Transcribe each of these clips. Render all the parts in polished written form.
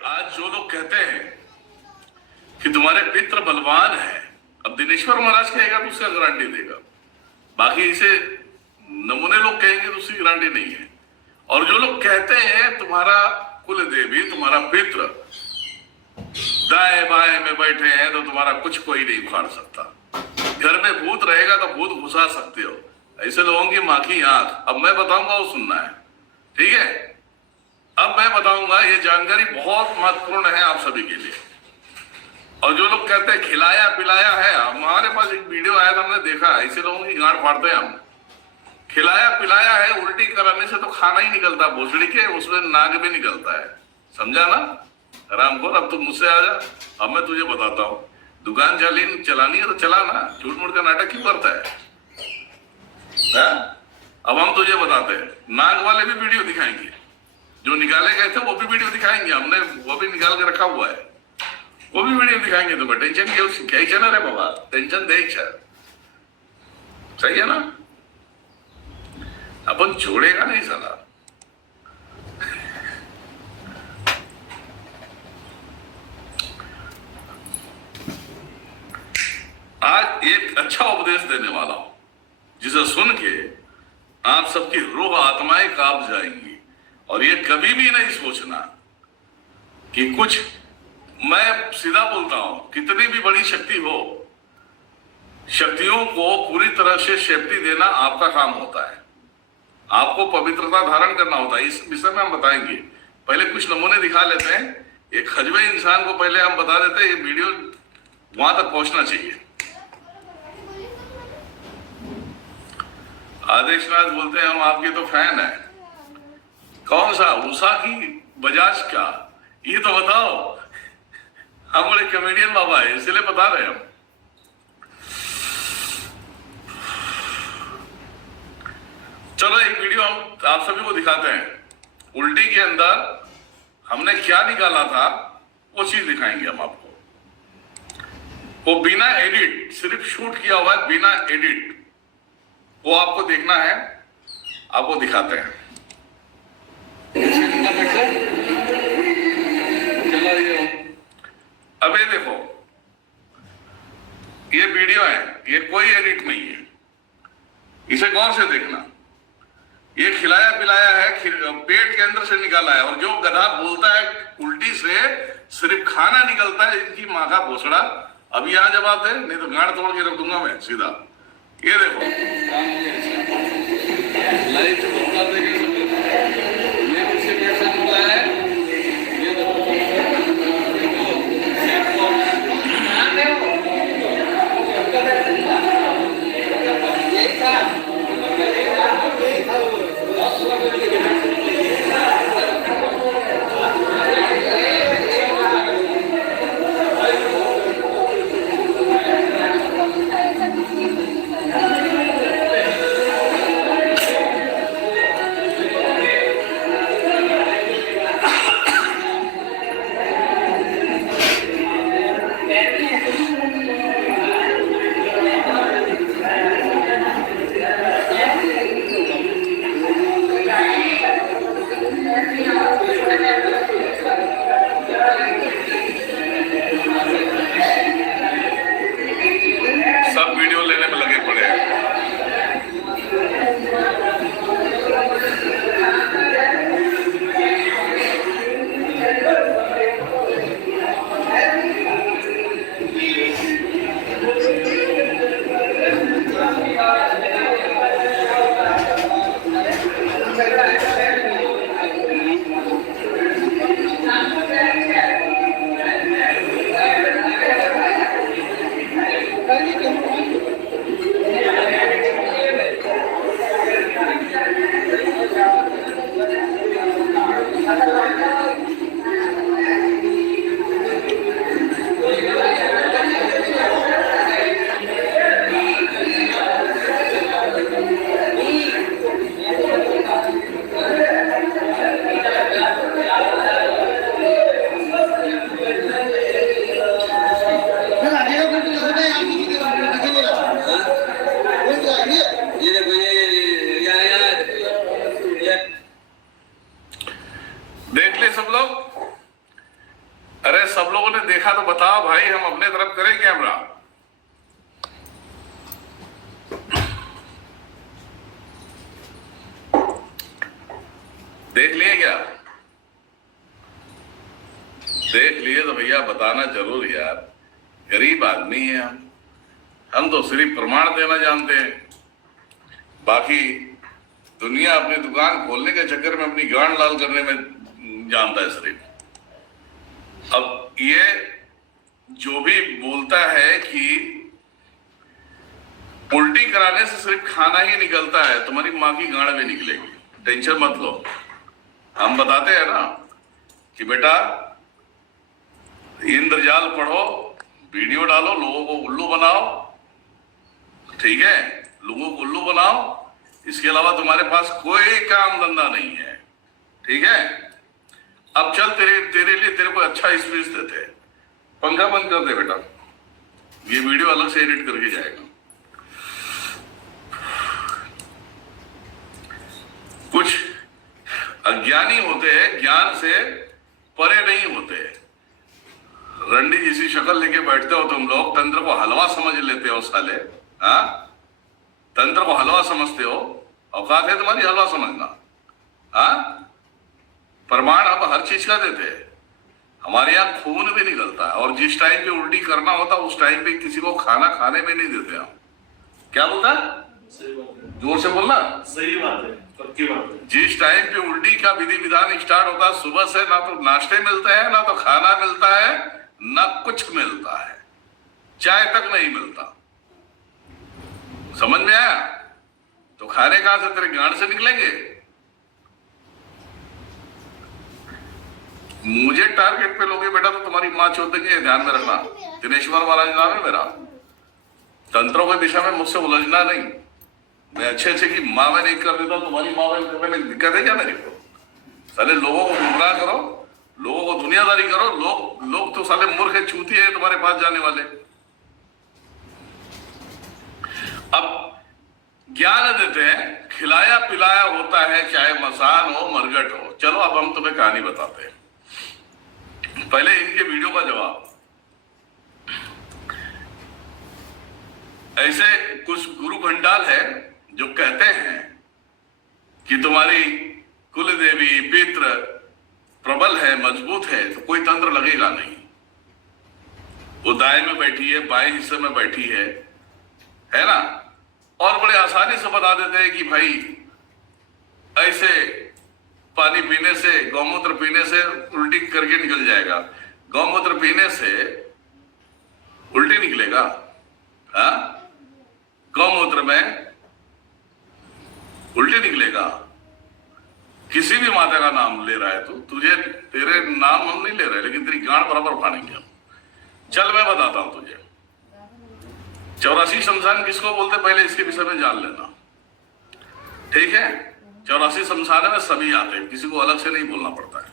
आज जो लोग कहते हैं कि तुम्हारे पितृ बलवान है, अब दिनेश्वर महाराज कहेगा तो उसका गारंटी देगा, बाकी इसे नमूने लोग कहेंगे तो उसकी गारंटी नहीं है। और जो लोग कहते हैं तुम्हारा कुल देवी, तुम्हारा पितृ दाएं बाएं में बैठे हैं तो तुम्हारा कुछ कोई नहीं उखाड़ सकता, घर में भूत रहेगा तो भूत घुसा सकते हो, ऐसे लोगों की माँ की आंख। अब मैं बताऊंगा वो सुनना है, ठीक है? अब मैं बताऊंगा, ये जानकारी बहुत महत्वपूर्ण है आप सभी के लिए। और जो लोग कहते हैं खिलाया पिलाया है, हमारे पास एक वीडियो आया था, हमने देखा, ऐसे लोगों की गांठ फाड़ते हैं हम। खिलाया पिलाया है, उल्टी कराने से तो खाना ही निकलता भोसड़ी के, उसमें नाग भी निकलता है, समझा ना रामखोर? अब तुम मुझसे आ जा, अब मैं तुझे बताता हूँ। दुकान चलानी है तो चला ना, झूठ मूठ का नाटक क्यों करता है? अब हम तुझे बताते हैं, नाग वाले भी वीडियो दिखाएंगे, जो निकाले गए थे वो भी वीडियो दिखाएंगे, हमने वो भी निकाल के रखा हुआ है, वो भी वीडियो दिखाएंगे। तुम्हें टेंशन क्या ना रे बाबा, टेंशन दे सही है ना? अपन छोड़ेगा नहीं साला। आज एक अच्छा उपदेश देने वाला हूं, जिसे सुन के आप सबकी रूह आत्माएं कांप जाएंगी। और ये कभी भी नहीं सोचना कि कुछ, मैं सीधा बोलता हूं, कितनी भी बड़ी शक्ति हो, शक्तियों को पूरी तरह से सेफ्टी देना आपका काम होता है, आपको पवित्रता धारण करना होता है। इस विषय में हम बताएंगे, पहले कुछ नमूने दिखा लेते हैं। एक खजवे इंसान को पहले हम बता देते हैं, ये वीडियो वहां तक पहुंचना चाहिए। आदेशनाथ बोलते हैं हम आपके तो फैन है। कौन सा, उषा की, बजाज का? ये तो बताओ। हम बड़े कॉमेडियन बाबा है, इसलिए बता रहे हैं हम। चलो एक वीडियो हम आप सभी को दिखाते हैं। उल्टी के अंदर हमने क्या निकाला था वो चीज दिखाएंगे हम आपको, वो बिना एडिट, सिर्फ शूट किया हुआ है बिना एडिट, वो आपको देखना है, आपको दिखाते हैं। अब ये देखो, ये वीडियो है, ये कोई एडिट नहीं है, इसे गौर से देखना। ये खिलाया पिलाया है, पेट के अंदर से निकाला है। और जो गधा बोलता है उल्टी से सिर्फ खाना निकलता है, इनकी माँ का भोसड़ा। अब यहां जवाब दे, नहीं तो गाड़ तोड़ के रख दूंगा मैं सीधा। ये देखो, लाइट ने देखा तो बताओ भाई, हम अपने तरफ करें कैमरा। देख लिए क्या? देख लिए तो भैया बताना जरूर यार, गरीब आदमी है हम तो सिर्फ प्रमाण देना जानते हैं, बाकी दुनिया अपनी दुकान खोलने के चक्कर में अपनी गांड लाल करने में जानता है सिर्फ। अब ये जो भी बोलता है कि उल्टी कराने से सिर्फ खाना ही निकलता है, तुम्हारी माँ की गांड भी निकलेगी, टेंशन मत लो। हम बताते हैं ना कि बेटा इंद्रजाल पढ़ो, वीडियो डालो, लोगों को उल्लू बनाओ, ठीक है, लोगों को उल्लू बनाओ, इसके अलावा तुम्हारे पास कोई काम धंधा नहीं है, ठीक है। अब चल तेरे लिए तेरे को अच्छा स्पेस देते हैं। पंखा बंद कर दे बेटा, ये वीडियो अलग से एडिट करके जाएगा। कुछ अज्ञानी होते हैं, ज्ञान से परे नहीं होते। रंडी जैसी शक्ल लेके बैठते हो तुम लोग, तंत्र को हलवा समझ लेते हो साले, हाँ, तंत्र को हलवा समझते हो, औकात है तुम्हारी हलवा समझना, हाँ। प्रमाण अब हर चीज का देते हैं, हमारे यहाँ खून भी निकलता है, और जिस टाइम पे उल्टी करना होता है उस टाइम पे किसी को खाना खाने में नहीं देते हम। क्या बोलता है? जोर से बोलना। सही बात है, पक्की बात है। जिस टाइम पे उल्टी का विधि विधान स्टार्ट होता है सुबह से, ना तो नाश्ते मिलते हैं, ना तो खाना मिलता है, ना कुछ मिलता है, चाय तक नहीं मिलता। समझ में आया? तो खाने कहां से? तेरे गांड से निकलेंगे। मुझे टारगेट पे लोगे बेटा तो तुम्हारी मां चोद देंगे, ध्यान में रखना। दिनेश्वर महाराज नाम है मेरा। तंत्रों की दिशा में मुझसे उलझना नहीं। मैं अच्छे अच्छे की माँ में नहीं कर देता, तुम्हारी माँ में दिक्कत है क्या मेरे को? साले लोगों को गुमराह करो, लोगों को दुनियादारी करो, लोग तो साले मूर्ख है, चूती है तुम्हारे पास जाने वाले। अब ज्ञान देते हैं, खिलाया पिलाया होता है, चाहे मसान हो मरगट हो। चलो अब हम तुम्हें कहानी बताते हैं। पहले इनके वीडियो का जवाब। ऐसे कुछ गुरु घंटाल है जो कहते हैं कि तुम्हारी कुल देवी पितृ प्रबल है, मजबूत है, तो कोई तंत्र लगेगा नहीं। वो दाएं में बैठी है, बाएं हिस्से में बैठी है ना, और बड़े आसानी से बता देते हैं कि भाई ऐसे पानी पीने से, गौमूत्र पीने से उल्टी करके निकल जाएगा। गौमूत्र पीने से उल्टी निकलेगा? हाँ, गौमूत्र में उल्टी निकलेगा? किसी भी माता का नाम ले रहा है तू, तुझे, तेरे नाम हम नहीं ले रहे, लेकिन तेरी गांड बराबर उठानेंगे हम। चल मैं बताता हूं तुझे। 84 शमशान किसको बोलते, पहले इसके विषय में जान लेना, ठीक है। 84 शमशान में सभी आते हैं, किसी को अलग से नहीं बोलना पड़ता है।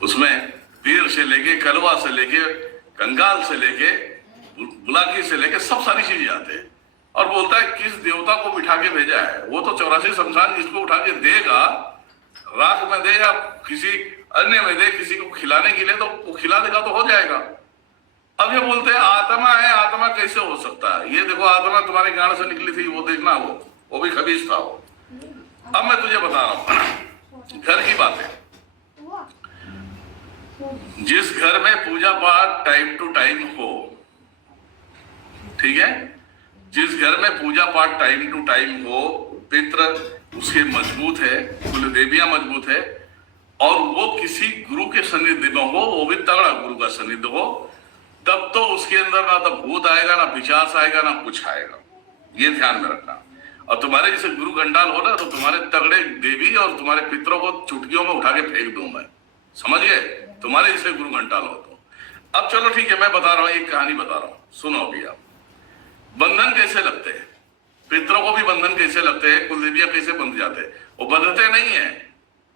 उसमें पीर से लेके, कलवा से लेके, कंगाल से लेके, बुलाकी से लेके सब सारी चीजें आते हैं। और बोलता है किस देवता को बिठा के भेजा है। वो तो 84 शमशान जिसको उठा के देगा, राख में दे या किसी अन्य में दे, किसी को खिलाने के लिए, तो वो खिला देगा तो हो जाएगा। अब ये बोलते हैं आत्मा है, आत्मा कैसे हो सकता है? ये देखो आत्मा तुम्हारे गांड से निकली थी, वो देखना, वो भी खबीज था वो। अब मैं तुझे बता रहा हूं घर की बातें। जिस घर में पूजा पाठ टाइम टू टाइम हो, ठीक है, जिस घर में पूजा पाठ टाइम टू टाइम हो, पितृ उसके मजबूत है, कुल देवियां मजबूत है, और वो किसी गुरु के सानिध्य में हो, वो भी तगड़ा गुरु का सानिध्य हो, तब तो उसके अंदर ना तो भूत आएगा, ना पिशाच आएगा, ना कुछ आएगा। ये ध्यान में रखना। और तुम्हारे जैसे गुरु घंटाल हो ना, तो तुम्हारे तगड़े देवी और तुम्हारे पितरों को चुटकियों में उठा के फेंक दूं मैं, समझ गए? तुम्हारे जैसे गुरु घंटाल हो तो। अब चलो ठीक है, मैं बता रहा हूं, एक कहानी बता रहा हूं, सुनो अभी आप। बंधन कैसे लगते हैं, पितरों को भी बंधन कैसे लगते हैं, कुलदेवियां कैसे बंध जाते हैं? वो बंधते नहीं है।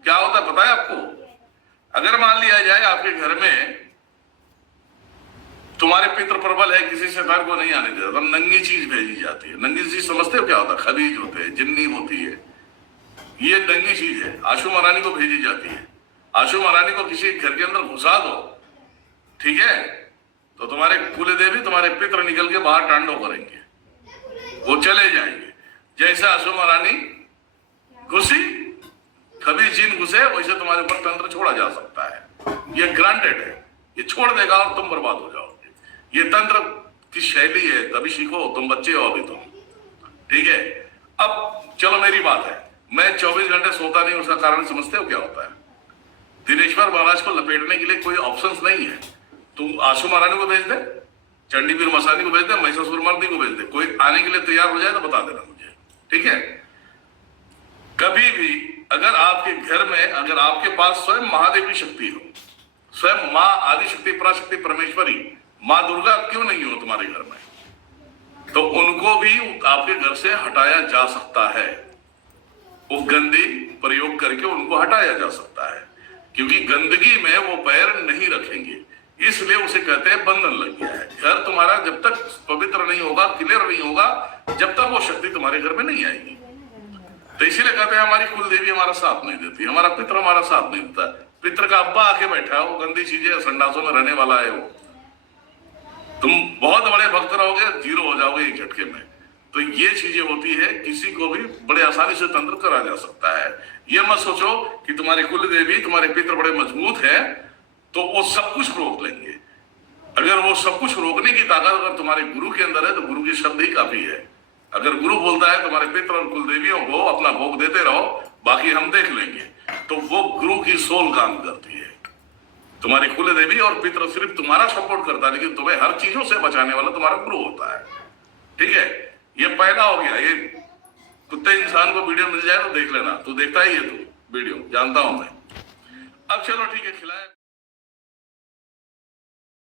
क्या होता है पता है आपको? अगर मान लिया जाए आपके घर में तुम्हारे पितृ प्रबल है, किसी शैतान को नहीं आने देता, तो नंगी चीज भेजी जाती है। नंगी चीज समझते हो क्या होता है? खबीज होते हैं, जिन्नी होती है, ये नंगी चीज है। आशु महारानी को भेजी जाती है। आशु महारानी को किसी घर के अंदर घुसा दो, ठीक है? तो तुम्हारे कुल देवी, तुम्हारे पितर निकल के बाहर टांडव करेंगे, वो चले जाएंगे। जैसे आसू महारानी घुसी, कभी जिन घुसे, वैसे तुम्हारे ऊपर तंत्र छोड़ा जा सकता है, ये ग्रांटेड है। ये छोड़ देगा और तुम बर्बाद हो जाओगे। ये तंत्र की शैली है, तभी सीखो, तुम बच्चे हो अभी तुम, ठीक है? अब चलो मेरी बात है, मैं 24 घंटे सोता नहीं, उसका कारण समझते हो क्या होता है? दिनेश्वर महाराज को लपेटने के लिए कोई ऑप्शंस नहीं है। तुम आशु महारानी को भेज दे, चंडीवीर मसानी को भेज दे, महिषासुर मर्दी को भेज दे, कोई आने के लिए तैयार हो जाए तो बता देना मुझे, ठीक है? कभी भी अगर आपके घर में, अगर आपके पास स्वयं महादेव की शक्ति हो, स्वयं माँ आदि शक्ति, पराशक्ति, परमेश्वरी, माँ दुर्गा क्यों नहीं हो तुम्हारे घर में, तो उनको भी आपके घर से हटाया जा सकता है। वो गंदी प्रयोग करके उनको हटाया जा सकता है, क्योंकि गंदगी में वो पैर नहीं रखेंगे, इसलिए उसे कहते हैं बंधन लग गया है। घर तुम्हारा जब तक पवित्र नहीं होगा, क्लियर नहीं होगा, जब तक वो शक्ति तुम्हारे घर में नहीं आएगी। तो इसीलिए कहते हैं हमारी कुल देवी हमारा साथ नहीं देती, हमारा पितर हमारा साथ नहीं देता। पितर का अब्बा आके बैठा है, वो गंदी चीजें संडासों में रहने वाला है, वो तुम बहुत बड़े भक्त रहोगे, जीरो हो जाओगे एक झटके में। तो ये चीजें होती है, किसी को भी बड़े आसानी से तंत्र करा जा सकता है। ये मत सोचो कि तुम्हारे कुल देवी, तुम्हारे पितर बड़े मजबूत है तो वो सब कुछ रोक लेंगे। अगर वो सब कुछ रोकने की ताकत अगर तुम्हारे गुरु के अंदर है तो गुरु की शब्द ही काफी है। अगर गुरु बोलता है तुम्हारे पितर और कुल देवियों को अपना भोग देते रहो, बाकी हम देख लेंगे, तो वो गुरु की सोल काम करती है। तुम्हारी कुल देवी और पितर सिर्फ तुम्हारा सपोर्ट करता है, लेकिन तुम्हें हर चीजों से बचाने वाला तुम्हारा गुरु होता है, ठीक है? ये पहला हो गया। ये कुत्ते इंसान को वीडियो मिल जाए तो देख लेना, तू देखता ही है, तू वीडियो जानता हूं मैं। अब चलो ठीक है, खिलाया।